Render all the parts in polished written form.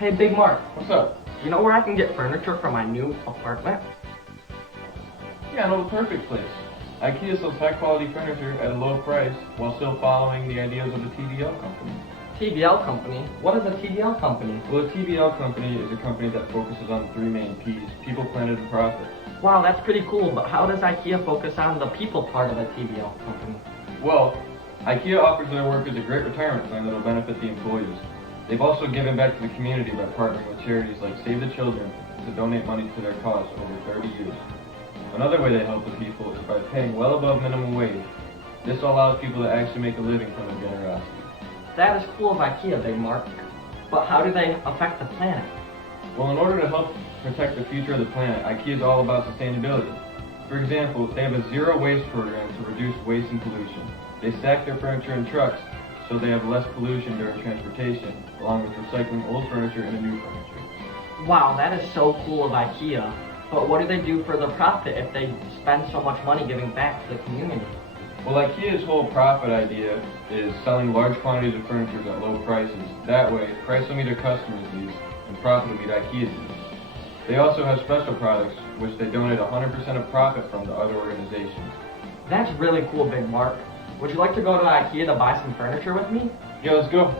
Hey, Big Mark, What's up? you know where I can get furniture for my new apartment? Yeah, I know the perfect place. IKEA sells high quality furniture at a low price while still following the ideas of the TBL company. TBL company? What is a TBL company? Well, the TBL company is a company that focuses on the three main P's: people, planet, and profit. Wow, that's pretty cool, but how does IKEA focus on the people part of a TBL company? Well, IKEA offers their workers a great retirement plan that will benefit the employees. They've also given back to the community by partnering with charities like Save the Children to donate money to their cause over 30 years. Another way they help the people is by paying well above minimum wage. This allows people to actually make a living from their generosity. That is cool of IKEA, Big Mark. But how do they affect the planet? Well, in order to help protect the future of the planet, IKEA is all about sustainability. For example, they have a zero waste program to reduce waste and pollution. They stack their furniture in trucks so they have less pollution during transportation, along with recycling old furniture into new furniture. Wow, that is so cool of IKEA. But what do they do for the profit if they spend so much money giving back to the community? Well, IKEA's whole profit idea is selling large quantities of furniture at low prices. That way, price will meet their customers' needs, and profit will meet IKEA's needs. They also have special products, which they donate 100% of profit from to other organizations. That's really cool, Big Mark. Would you like to go to IKEA to buy some furniture with me? Yeah, let's go.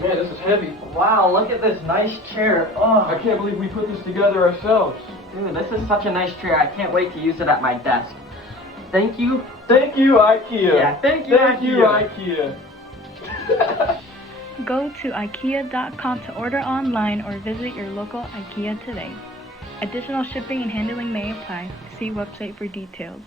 Man, this is heavy. Wow, look at this nice chair. Oh, I can't believe we put this together ourselves. dude, this is such a nice chair. I can't wait to use it at my desk. Thank you. Thank you, IKEA. Yeah, thank you, Thank you, IKEA. IKEA. Go to ikea.com to order online or visit your local IKEA today. Additional shipping and handling may apply. See website for details.